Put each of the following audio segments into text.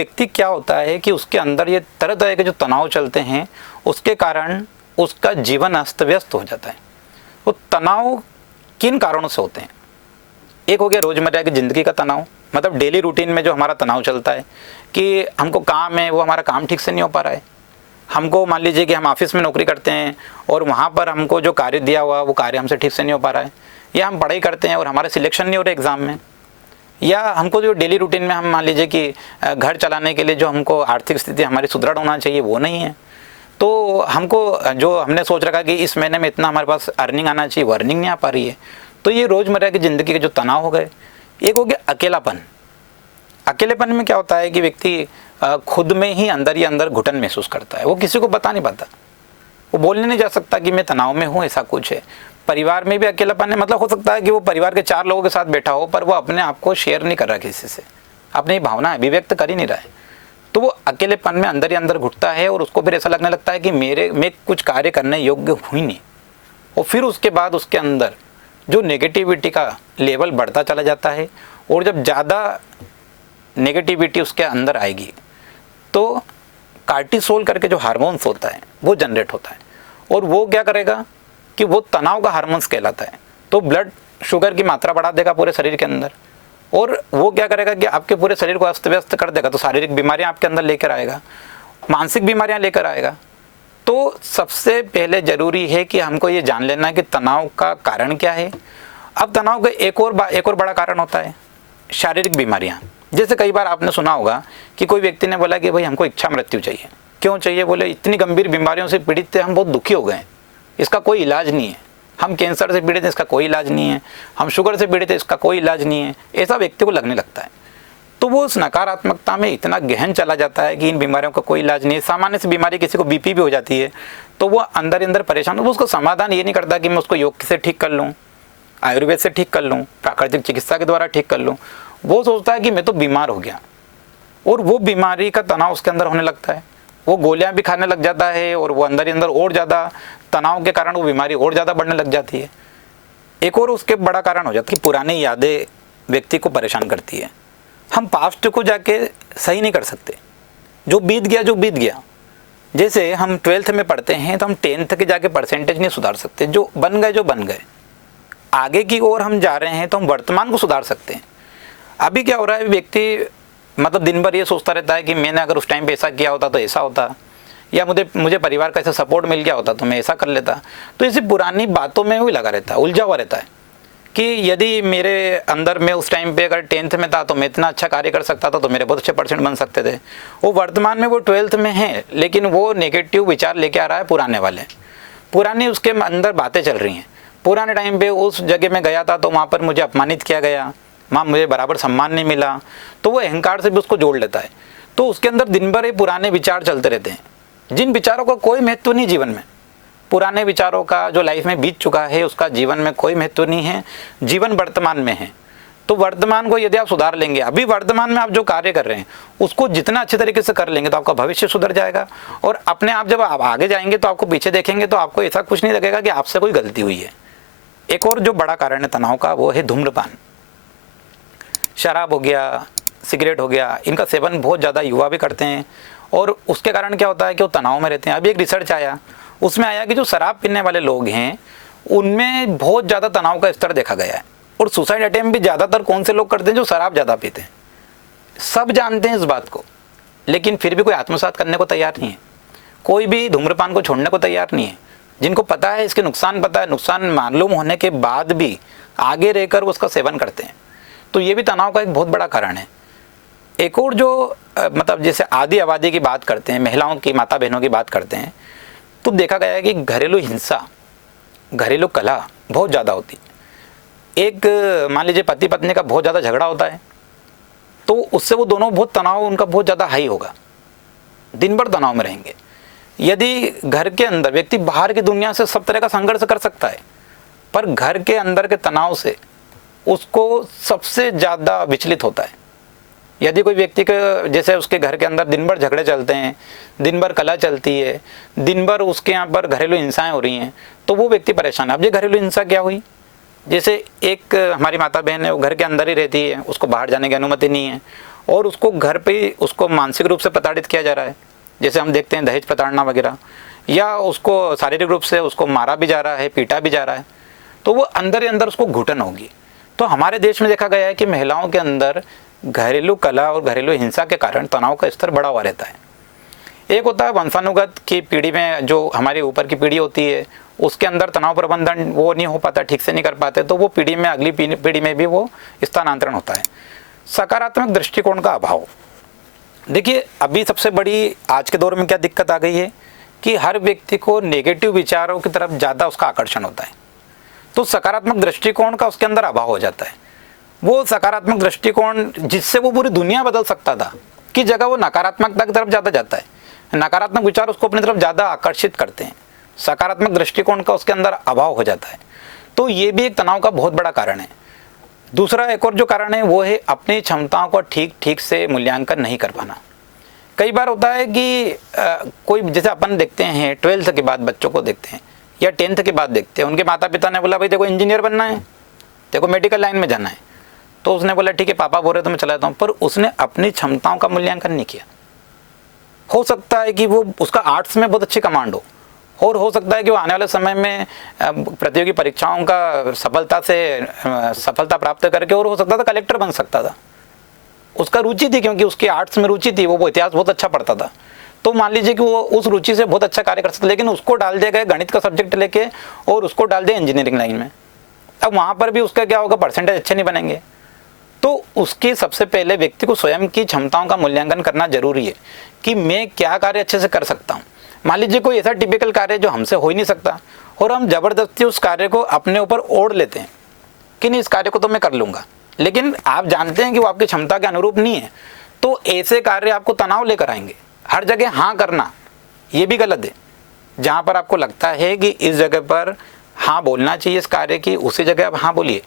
व्यक्ति क्या होता है कि उसके अंदर ये तरह तरह के जो तनाव चलते हैं, उसके कारण उसका जीवन अस्त व्यस्त हो जाता है। वो तनाव किन कारणों से होते हैं? एक हो गया रोजमर्रा की ज़िंदगी का तनाव, मतलब डेली रूटीन में जो हमारा तनाव चलता है कि हमको काम है, वो हमारा काम ठीक से नहीं हो पा रहा है। हमको मान लीजिए कि हम ऑफिस में नौकरी करते हैं और वहाँ पर हमको जो कार्य दिया हुआ वो कार्य हमसे ठीक से नहीं हो पा रहा है, या हम पढ़ाई करते हैं और हमारे सिलेक्शन नहीं हो रहे एग्ज़ाम में, या हमको जो डेली रूटीन में हम मान लीजिए कि घर चलाने के लिए जो हमको आर्थिक स्थिति हमारी सुदृढ़ होना चाहिए वो नहीं है। तो हमको जो हमने सोच रखा कि इस महीने में इतना हमारे पास अर्निंग आना चाहिए, वो अर्निंग नहीं आ पा रही है। तो ये रोज़मर्रा की ज़िंदगी के जो तनाव हो गए। एक हो गया अकेलापन। अकेलेपन में क्या होता है कि व्यक्ति खुद में ही अंदर घुटन महसूस करता है, वो किसी को बता नहीं पाता, वो बोलने नहीं जा सकता कि मैं तनाव में हूँ, ऐसा कुछ है। परिवार में भी अकेलापन है, मतलब हो सकता है कि वो परिवार के 4 लोगों के साथ बैठा हो पर वो अपने आप को शेयर नहीं कर रहा किसी से, अपनी भावना अभिव्यक्त कर ही नहीं रहा है। तो वो अकेलेपन में अंदर ही अंदर घुटता है और उसको फिर ऐसा लगने लगता है कि मैं कुछ कार्य करने योग्य हुई नहीं। और फिर उसके बाद उसके अंदर जो नेगेटिविटी का लेवल बढ़ता चला जाता है, और जब ज़्यादा नेगेटिविटी उसके अंदर आएगी तो कार्टिसोल करके जो हार्मोन्स होता है वो जनरेट होता है, और वो क्या करेगा कि वो तनाव का हार्मोन्स कहलाता है। तो ब्लड शुगर की मात्रा बढ़ा देगा पूरे शरीर के अंदर, और वो क्या करेगा कि आपके पूरे शरीर को अस्त व्यस्त कर देगा। तो शारीरिक बीमारियां आपके अंदर लेकर आएगा, मानसिक बीमारियां लेकर आएगा। तो सबसे पहले ज़रूरी है कि हमको ये जान लेना है कि तनाव का कारण क्या है। अब तनाव का एक और बड़ा कारण होता है शारीरिक बीमारियां। जैसे कई बार आपने सुना होगा कि कोई व्यक्ति ने बोला कि भाई हमको इच्छा मृत्यु चाहिए। क्यों चाहिए? बोले इतनी गंभीर बीमारियों से पीड़ित थे, हम बहुत दुखी हो गए, इसका कोई इलाज नहीं है। हम कैंसर से पीड़ित हैं, इसका कोई इलाज नहीं है। हम शुगर से पीड़ित हैं, इसका कोई इलाज नहीं है। ऐसा व्यक्ति को लगने लगता है। तो वो उस नकारात्मकता में इतना गहन चला जाता है कि इन बीमारियों का कोई इलाज नहीं है। सामान्य सी बीमारी, किसी को बीपी भी हो जाती है तो वो अंदर परेशान हो। वो उसको समाधान ये नहीं करता कि मैं उसको योग से ठीक कर लूँ, आयुर्वेद से ठीक कर लूँ, प्राकृतिक चिकित्सा के द्वारा ठीक कर लूँ। वो सोचता है कि मैं तो बीमार हो गया, और वो बीमारी का तनाव उसके अंदर होने लगता है। वो गोलियां भी खाने लग जाता है, और वो अंदर ही अंदर और ज़्यादा तनाव के कारण वो बीमारी और ज़्यादा बढ़ने लग जाती है। एक और उसके बड़ा कारण हो जाता है कि पुरानी यादें व्यक्ति को परेशान करती है। हम पास्ट को जाके सही नहीं कर सकते, जो बीत गया। जैसे हम 12th में पढ़ते हैं तो हम 10th के जाके परसेंटेज नहीं सुधार सकते, जो बन गए। आगे की ओर हम जा रहे हैं तो हम वर्तमान को सुधार सकते हैं। अभी क्या हो रहा है, व्यक्ति मतलब दिन भर ये सोचता रहता है कि मैंने अगर उस टाइम पे ऐसा किया होता तो ऐसा होता, या मुझे परिवार का ऐसा सपोर्ट मिल गया होता तो मैं ऐसा कर लेता। तो इसी पुरानी बातों में ही लगा रहता है, उलझा हुआ रहता है कि यदि मेरे अंदर में उस टाइम पे अगर 10th में था तो मैं इतना अच्छा कार्य कर सकता था, तो मेरे बहुत अच्छे % बन सकते थे। वो वर्तमान में वो 12th में है, लेकिन वो नेगेटिव विचार लेके आ रहा है पुरानी उसके अंदर बातें चल रही हैं। पुराने टाइम पे उस जगह में गया था तो वहाँ पर मुझे अपमानित किया गया, वहाँ मुझे बराबर सम्मान नहीं मिला, तो वो अहंकार से भी उसको जोड़ लेता है। तो उसके अंदर दिन भर ये पुराने विचार चलते रहते हैं, जिन विचारों का कोई महत्व नहीं जीवन में। पुराने विचारों का जो लाइफ में बीत चुका है उसका जीवन में कोई महत्व नहीं है। जीवन वर्तमान में है, तो वर्तमान को यदि आप सुधार लेंगे, अभी वर्तमान में आप जो कार्य कर रहे हैं उसको जितना अच्छे तरीके से कर लेंगे तो आपका भविष्य सुधर जाएगा। और अपने आप जब आप आगे जाएंगे तो आपको पीछे देखेंगे तो आपको ऐसा कुछ नहीं लगेगा कि आपसे कोई गलती हुई है। एक और जो बड़ा कारण है तनाव का, वो है धूम्रपान। शराब हो गया, सिगरेट हो गया, इनका सेवन बहुत ज़्यादा युवा भी करते हैं, और उसके कारण क्या होता है कि वो तनाव में रहते हैं। अभी एक रिसर्च आया, उसमें आया कि जो शराब पीने वाले लोग हैं उनमें बहुत ज़्यादा तनाव का स्तर देखा गया है। और सुसाइड अटेम्प्ट भी ज़्यादातर कौन से लोग करते हैं? जो शराब ज़्यादा पीते हैं। सब जानते हैं इस बात को, लेकिन फिर भी कोई आत्मसात करने को तैयार नहीं है। कोई भी धूम्रपान को छोड़ने को तैयार नहीं है। जिनको पता है, इसके नुकसान पता है, नुकसान मालूम होने के बाद भी आगे रहकर उसका सेवन करते हैं। तो ये भी तनाव का एक बहुत बड़ा कारण है। एक और जो मतलब जैसे आधी आबादी की बात करते हैं, महिलाओं की, माता बहनों की बात करते हैं, तो देखा गया है कि घरेलू हिंसा, घरेलू कलह बहुत ज़्यादा होती है। एक मान लीजिए पति पत्नी का बहुत ज़्यादा झगड़ा होता है, तो उससे वो दोनों बहुत तनाव उनका बहुत ज़्यादा हाई होगा, दिन भर तनाव में रहेंगे। यदि घर के अंदर व्यक्ति बाहर की दुनिया से सब तरह का संघर्ष कर सकता है, पर घर के अंदर के तनाव से उसको सबसे ज़्यादा विचलित होता है। यदि कोई व्यक्ति के जैसे उसके घर के अंदर दिन भर झगड़े चलते हैं, दिन भर कलह चलती है, दिन भर उसके यहाँ पर घरेलू हिंसाएं हो रही हैं, तो वो व्यक्ति परेशान है। अब ये घरेलू हिंसा क्या हुई? जैसे एक हमारी माता बहन है, वो घर के अंदर ही रहती है, उसको बाहर जाने की अनुमति नहीं है, और उसको घर पे ही उसको मानसिक रूप से प्रताड़ित किया जा रहा है, जैसे हम देखते हैं दहेज प्रताड़ना वगैरह, या उसको शारीरिक रूप से उसको मारा भी जा रहा है, पीटा भी जा रहा है, तो वो अंदर ही अंदर उसको घुटन होगी। तो हमारे देश में देखा गया है कि महिलाओं के अंदर घरेलू कलह और घरेलू हिंसा के कारण तनाव का स्तर बढ़ा हुआ रहता है। एक होता है वंशानुगत की पीढ़ी में, जो हमारे ऊपर की पीढ़ी होती है उसके अंदर तनाव प्रबंधन वो नहीं हो पाता, ठीक से नहीं कर पाते, तो वो पीढ़ी में अगली पीढ़ी में भी वो स्थानांतरण होता है। सकारात्मक दृष्टिकोण का अभाव। देखिए अभी सबसे बड़ी आज के दौर में क्या दिक्कत आ गई है कि हर व्यक्ति को नेगेटिव विचारों की तरफ ज़्यादा उसका आकर्षण होता है, तो सकारात्मक दृष्टिकोण का उसके अंदर अभाव हो जाता है। वो सकारात्मक दृष्टिकोण जिससे वो पूरी दुनिया बदल सकता था की जगह वो नकारात्मकता की तरफ ज़्यादा जाता है। नकारात्मक विचार उसको अपनी तरफ ज़्यादा आकर्षित करते हैं, सकारात्मक दृष्टिकोण का उसके अंदर अभाव हो जाता है। तो ये भी एक तनाव का बहुत बड़ा कारण है। दूसरा एक और जो कारण है वो है अपनी क्षमताओं को ठीक से मूल्यांकन नहीं कर पाना। कई बार होता है कि कोई जैसे अपन देखते हैं 12th के बाद बच्चों को देखते हैं या 10th के बाद देखते हैं, उनके माता पिता ने बोला भाई देखो इंजीनियर बनना है, देखो मेडिकल लाइन में जाना है, तो उसने बोला ठीक है पापा बोल रहे तो मैं चला जाता हूँ, पर उसने अपनी क्षमताओं का मूल्यांकन नहीं किया। हो सकता है कि वो उसका आर्ट्स में बहुत अच्छी कमांड हो, और हो सकता है कि वो आने वाले समय में प्रतियोगी परीक्षाओं का सफलता प्राप्त करके और हो सकता था कलेक्टर बन सकता था। उसका रुचि थी, क्योंकि उसकी आर्ट्स में रुचि थी, वो इतिहास बहुत अच्छा पढ़ता था, तो मान लीजिए कि वो उस रुचि से बहुत अच्छा कार्य कर सकता, लेकिन उसको डाल दिया गया गणित का सब्जेक्ट लेके और उसको डाल दिया इंजीनियरिंग लाइन में। अब वहाँ पर भी उसका क्या होगा, परसेंटेज अच्छे नहीं बनेंगे। तो उसके सबसे पहले व्यक्ति को स्वयं की क्षमताओं का मूल्यांकन करना जरूरी है कि मैं क्या कार्य अच्छे से कर सकता हूँ। मान लीजिए कोई ऐसा टिपिकल कार्य जो हमसे हो ही नहीं सकता और हम जबरदस्ती उस कार्य को अपने ऊपर ओढ़ लेते हैं कि नहीं इस कार्य को तो मैं कर लूँगा, लेकिन आप जानते हैं कि वो आपकी क्षमता के अनुरूप नहीं है, तो ऐसे कार्य आपको तनाव लेकर आएंगे। हर जगह हाँ करना ये भी गलत है। जहाँ पर आपको लगता है कि इस जगह पर हाँ बोलना चाहिए इस कार्य की, उसी जगह आप हाँ बोलिए।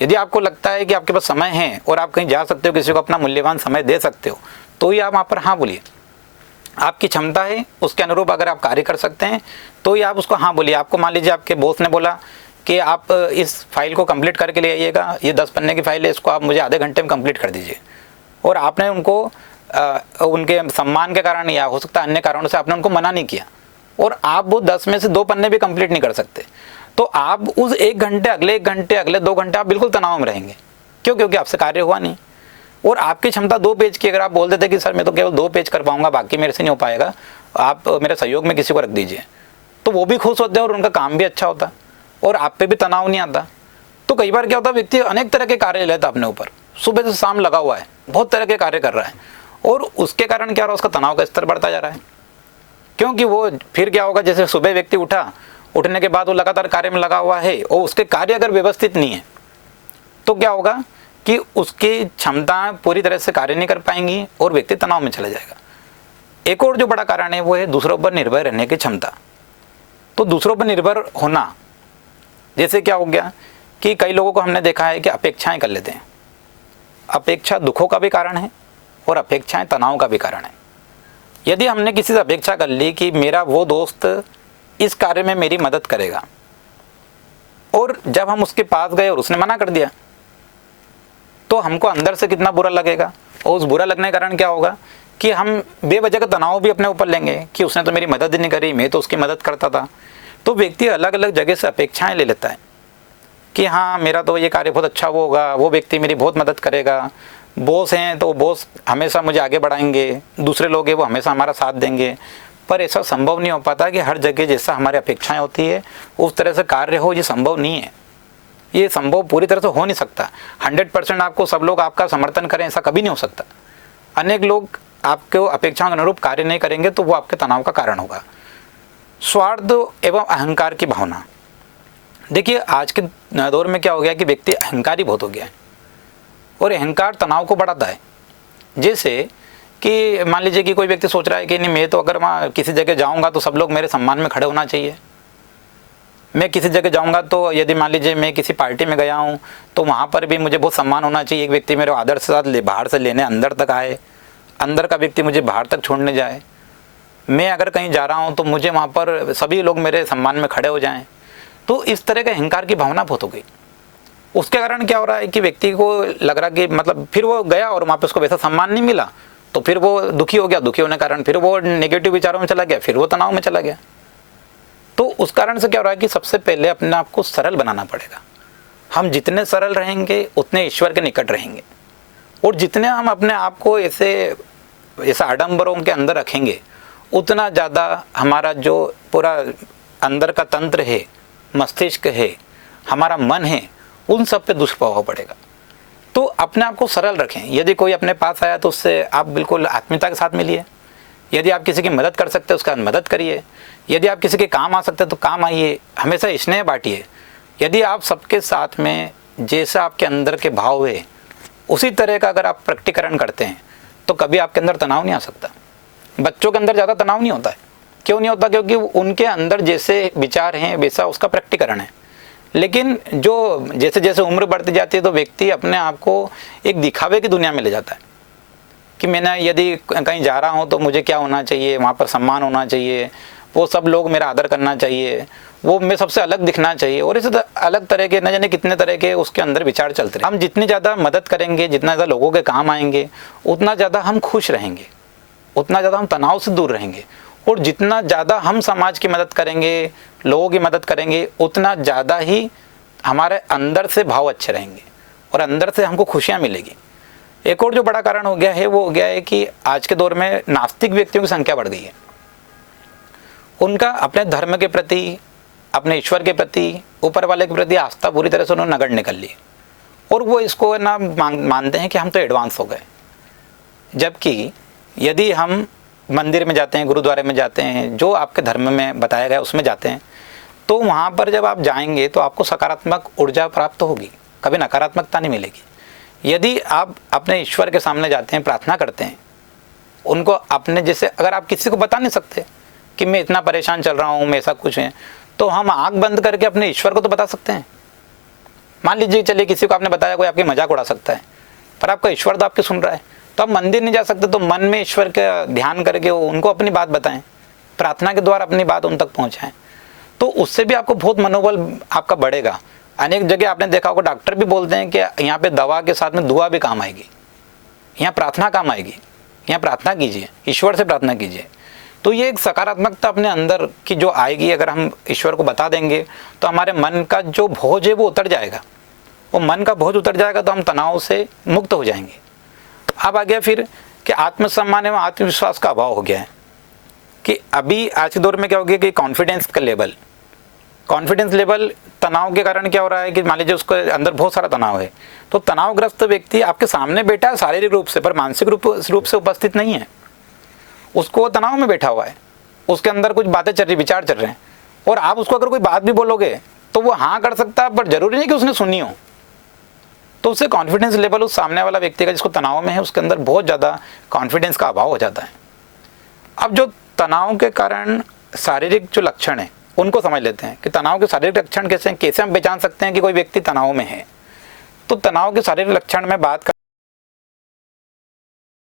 यदि आपको लगता है कि आपके पास समय है और आप कहीं जा सकते हो, किसी को अपना मूल्यवान समय दे सकते हो, तो ही आप वहाँ पर हाँ बोलिए। आपकी क्षमता है उसके अनुरूप अगर आप कार्य कर सकते हैं तो ही आप उसको हाँ बोलिए। आपको मान लीजिए आपके बॉस ने बोला कि आप इस फाइल को कंप्लीट करके ले आइएगा, ये 10 पन्ने की फाइल है, इसको आप मुझे आधे घंटे में कंप्लीट कर दीजिए, और आपने उनको उनके सम्मान के कारण या हो सकता है अन्य कारणों से आपने उनको मना नहीं किया, और आप वो 10 में से 2 पन्ने भी कंप्लीट नहीं कर सकते, तो आप उस 1 घंटे अगले 1 घंटे अगले 2 घंटे आप बिल्कुल तनाव में रहेंगे। क्यों? क्योंकि आपसे कार्य हुआ नहीं। और आपकी क्षमता 2 पेज की, अगर आप बोल देते कि सर मैं तो केवल 2 पेज कर पाऊंगा, बाकी मेरे से नहीं हो पाएगा, आप मेरे सहयोग में किसी को रख दीजिए, तो वो भी खुश होते हैं और उनका काम भी अच्छा होता और आप पे भी तनाव नहीं आता। तो कई बार क्या होता है, व्यक्ति अनेक तरह के कार्य लेता अपने ऊपर, सुबह से शाम लगा हुआ है, बहुत तरह के कार्य कर रहा है, और उसके कारण क्या हो रहा है, उसका तनाव का स्तर बढ़ता जा रहा है। क्योंकि वो फिर क्या होगा, जैसे सुबह व्यक्ति उठने के बाद वो लगातार कार्य में लगा हुआ है और उसके कार्य अगर व्यवस्थित नहीं है तो क्या होगा कि उसकी क्षमताएं पूरी तरह से कार्य नहीं कर पाएंगी और व्यक्ति तनाव में चला जाएगा। एक और जो बड़ा कारण है वो है दूसरों पर निर्भर रहने की क्षमता। तो दूसरों पर निर्भर होना, जैसे क्या हो गया कि कई लोगों को हमने देखा है कि अपेक्षाएं कर लेते हैं। अपेक्षा दुखों का भी कारण है और अपेक्षाएं तनाव का भी कारण है। यदि हमने किसी से अपेक्षा कर ली कि मेरा वो दोस्त इस कार्य में मेरी मदद करेगा, और जब हम उसके पास गए और उसने मना कर दिया, तो हमको अंदर से कितना बुरा लगेगा, और उस बुरा लगने के कारण क्या होगा कि हम बेवजह का तनाव भी अपने ऊपर लेंगे कि उसने तो मेरी मदद नहीं करी, मैं तो उसकी मदद करता था। तो व्यक्ति अलग अलग जगह से अपेक्षाएं ले लेता है कि हाँ मेरा तो ये कार्य बहुत अच्छा होगा, वो व्यक्ति मेरी बहुत मदद करेगा, बॉस हैं तो बॉस हमेशा मुझे आगे बढ़ाएंगे, दूसरे लोग हैं वो हमेशा हमारा साथ देंगे। पर ऐसा संभव नहीं हो पाता कि हर जगह जैसा हमारी अपेक्षाएं होती है उस तरह से कार्य हो, ये संभव नहीं है। ये संभव पूरी तरह से हो नहीं सकता। 100% आपको सब लोग आपका समर्थन करें, ऐसा कभी नहीं हो सकता। अनेक लोग आपको अपेक्षाओं के अनुरूप कार्य नहीं करेंगे तो वो आपके तनाव का कारण होगा। स्वार्थ एवं अहंकार की भावना। देखिए आज के दौर में क्या हो गया कि व्यक्ति अहंकारी बहुत हो गया है, और अहंकार तनाव को बढ़ाता है। जैसे कि मान लीजिए कि कोई व्यक्ति सोच रहा है कि नहीं मैं तो अगर वहाँ किसी जगह जाऊँगा तो सब लोग मेरे सम्मान में खड़े होना चाहिए। मैं किसी जगह जाऊँगा तो यदि मान लीजिए मैं किसी पार्टी में गया हूँ तो वहाँ पर भी मुझे बहुत सम्मान होना चाहिए। एक व्यक्ति मेरे आदर से साथ बाहर से लेने अंदर तक आए, अंदर का व्यक्ति मुझे बाहर तक छोड़ने जाए। मैं अगर कहीं जा रहा हूँ तो मुझे वहाँ पर सभी लोग मेरे सम्मान में खड़े हो जाएँ। तो इस तरह के अहंकार की भावना बहुत हो गई। उसके कारण क्या हो रहा है कि व्यक्ति को लग रहा कि मतलब फिर वो गया और वहाँ पे उसको वैसा सम्मान नहीं मिला, तो फिर वो दुखी हो गया, दुखी होने के कारण फिर वो नेगेटिव विचारों में चला गया, फिर वो तनाव में चला गया। तो उस कारण से क्या हो रहा है कि सबसे पहले अपने आप को सरल बनाना पड़ेगा। हम जितने सरल रहेंगे उतने ईश्वर के निकट रहेंगे, और जितने हम अपने आप को ऐसे आडंबरों के अंदर रखेंगे उतना ज़्यादा हमारा जो पूरा अंदर का तंत्र है, मस्तिष्क है, हमारा मन है, उन सब पे दुष्प्रभाव पड़ेगा। तो अपने आप को सरल रखें। यदि कोई अपने पास आया तो उससे आप बिल्कुल आत्मीयता के साथ मिलिए। यदि आप किसी की मदद कर सकते हैं उसका मदद करिए। यदि आप किसी के काम आ सकते हैं तो काम आइए। हमेशा स्नेह बांटिए। यदि आप सबके साथ में जैसा आपके अंदर के भाव है उसी तरह का अगर आप प्रकटीकरण करते हैं तो कभी आपके अंदर तनाव नहीं आ सकता। बच्चों के अंदर ज़्यादा तनाव नहीं होता है। क्यों नहीं होता? क्योंकि उनके अंदर जैसे विचार हैं वैसा उसका प्रकटीकरण है। लेकिन जो जैसे जैसे उम्र बढ़ती जाती है तो व्यक्ति अपने आप को एक दिखावे की दुनिया में ले जाता है कि मैंने यदि कहीं जा रहा हूँ तो मुझे क्या होना चाहिए, वहाँ पर सम्मान होना चाहिए, वो सब लोग मेरा आदर करना चाहिए, वो मैं सबसे अलग दिखना चाहिए, और इसे अलग तरह के न जाने कितने तरह के उसके अंदर विचार चलते रहे। हम जितनी ज़्यादा मदद करेंगे, जितना ज़्यादा लोगों के काम आएंगे, उतना ज़्यादा हम खुश रहेंगे, उतना ज़्यादा हम तनाव से दूर रहेंगे। और जितना ज़्यादा हम समाज की मदद करेंगे, लोगों की मदद करेंगे, उतना ज़्यादा ही हमारे अंदर से भाव अच्छे रहेंगे और अंदर से हमको खुशियाँ मिलेगी। एक और जो बड़ा कारण हो गया है वो हो गया है कि आज के दौर में नास्तिक व्यक्तियों की संख्या बढ़ गई है। उनका अपने धर्म के प्रति, अपने ईश्वर के प्रति, ऊपर वाले के प्रति आस्था पूरी तरह से उन्होंने नगण्य निकल ली, और वो इसको ना मानते हैं कि हम तो एडवांस हो गए। जबकि यदि हम मंदिर में जाते हैं, गुरुद्वारे में जाते हैं, जो आपके धर्म में बताया गया उसमें जाते हैं, तो वहाँ पर जब आप जाएंगे तो आपको सकारात्मक ऊर्जा प्राप्त होगी, कभी नकारात्मकता नहीं मिलेगी। यदि आप अपने ईश्वर के सामने जाते हैं, प्रार्थना करते हैं, उनको अपने जैसे, अगर आप किसी को बता नहीं सकते कि मैं इतना परेशान चल रहा हूँ, मैं ऐसा कुछ है, तो हम आँख बंद करके अपने ईश्वर को तो बता सकते हैं। मान लीजिए चलिए किसी को आपने बताया, कोई आपकी मजाक उड़ा सकता है, पर आपका ईश्वर तो आपकी सुन रहा है, तो आप मंदिर नहीं जा सकते तो मन में ईश्वर का ध्यान करके उनको अपनी बात बताएं, प्रार्थना के द्वारा अपनी बात उन तक पहुंचाएं, तो उससे भी आपको बहुत मनोबल आपका बढ़ेगा। अनेक जगह आपने देखा होगा डॉक्टर भी बोलते हैं कि यहाँ पे दवा के साथ में दुआ भी काम आएगी, यहाँ प्रार्थना काम आएगी, यहाँ प्रार्थना कीजिए, ईश्वर से प्रार्थना कीजिए। तो ये एक सकारात्मकता अपने अंदर की जो आएगी, अगर हम ईश्वर को बता देंगे तो हमारे मन का जो बोझ है वो उतर जाएगा। वो मन का बोझ उतर जाएगा तो हम तनाव से मुक्त हो जाएंगे। अब आ गया फिर कि आत्मसम्मान एवं आत्मविश्वास का अभाव हो गया है कि अभी आज के दौर में क्या हो गया कि कॉन्फिडेंस लेवल तनाव के कारण क्या हो रहा है कि मान लीजिए उसके अंदर बहुत सारा तनाव है, तो तनावग्रस्त व्यक्ति आपके सामने बैठा है शारीरिक रूप से, पर मानसिक रूप से उपस्थित नहीं है। उसको तनाव में बैठा हुआ है, उसके अंदर कुछ बातें चल रही, विचार चल रहे हैं, और आप उसको अगर कोई बात भी बोलोगे तो वो हाँ कर सकता है, पर जरूरी नहीं कि उसने सुनी हो। तो उससे कॉन्फिडेंस लेवल उस सामने वाला व्यक्ति का जिसको तनाव में है उसके अंदर बहुत ज़्यादा कॉन्फिडेंस का अभाव हो जाता है। अब जो तनाव के कारण शारीरिक जो लक्षण है उनको समझ लेते हैं कि तनाव के शारीरिक लक्षण कैसे हम पहचान सकते हैं कि कोई व्यक्ति तनाव में है। तो तनाव के शारीरिक लक्षण में बात